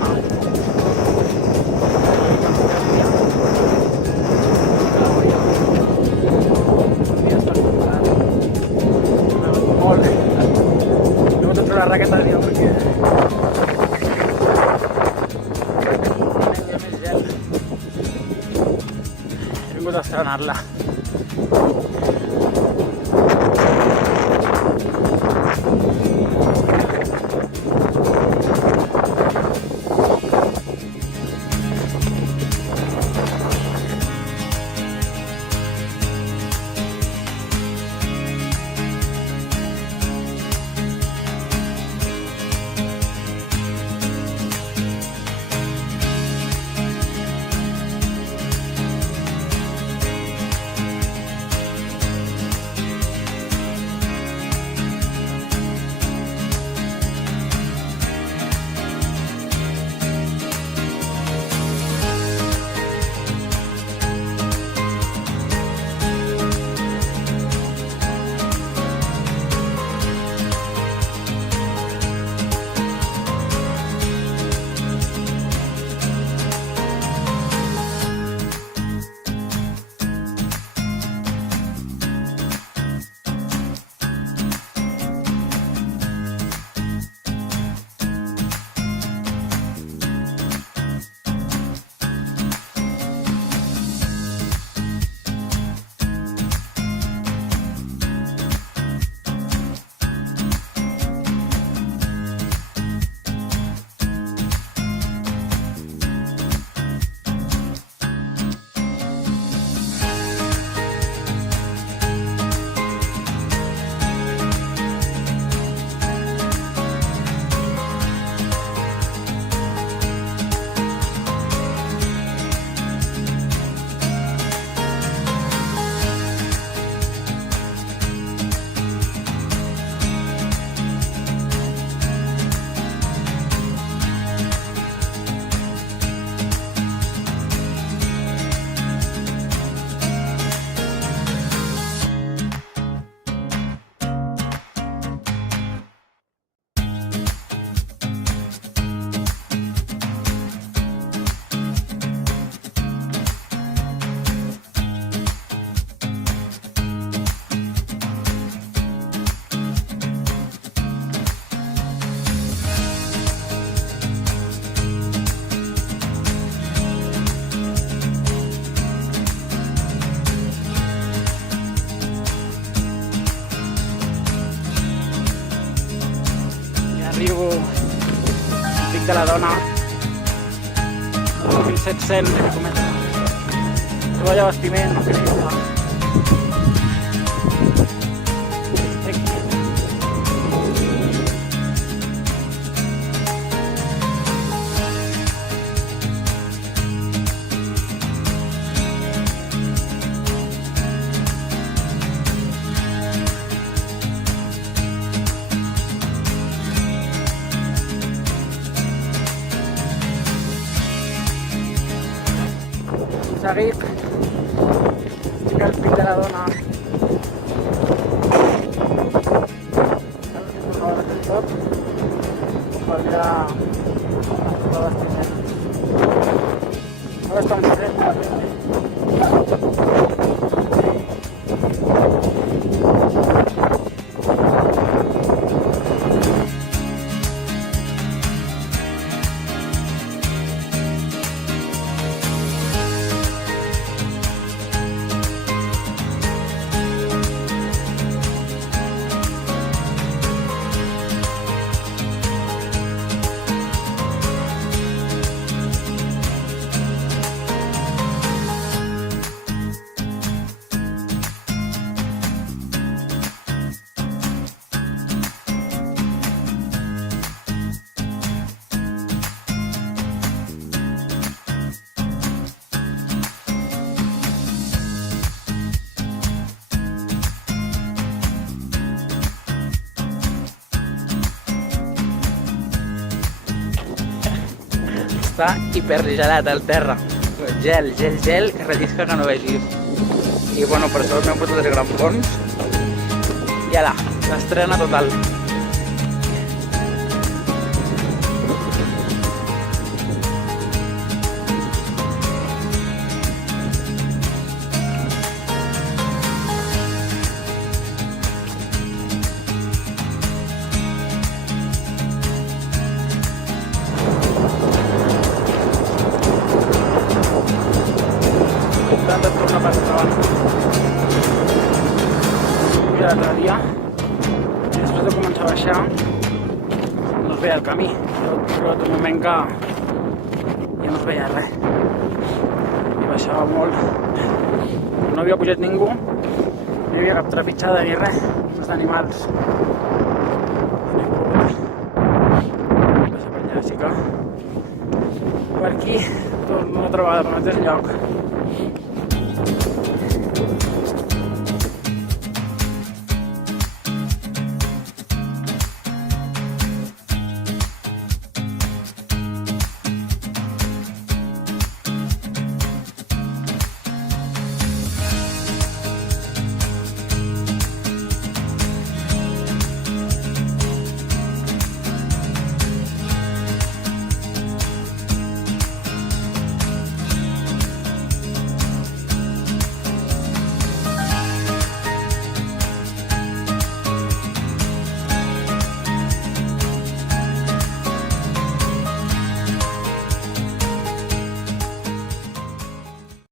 dona. Molt bé. No m'ho trobar la raqueta de dia perquè... hi ha més gel. He vingut a estrenar-la. Arribo al Pic de la Dona, 1700 metres. Trobo abastiment, increïble. Seguit, estic al Pic de la Dona. Tot per mirar l'abastiment. Ara està en fred, està hipergelat al terra. Gel, gel, gel, que rellisca que no vegis. I bueno, per sort m'hem posat els grampons. I ala, l'estrena total. de començar a baixar no es veia el camí, però un moment que ja no es veia res i baixava molt. No havia pujat ningú, no hi havia cap trepitjada ni res, els animals. No he pogut passar per allà, així que per aquí torno a trobar al mateix lloc.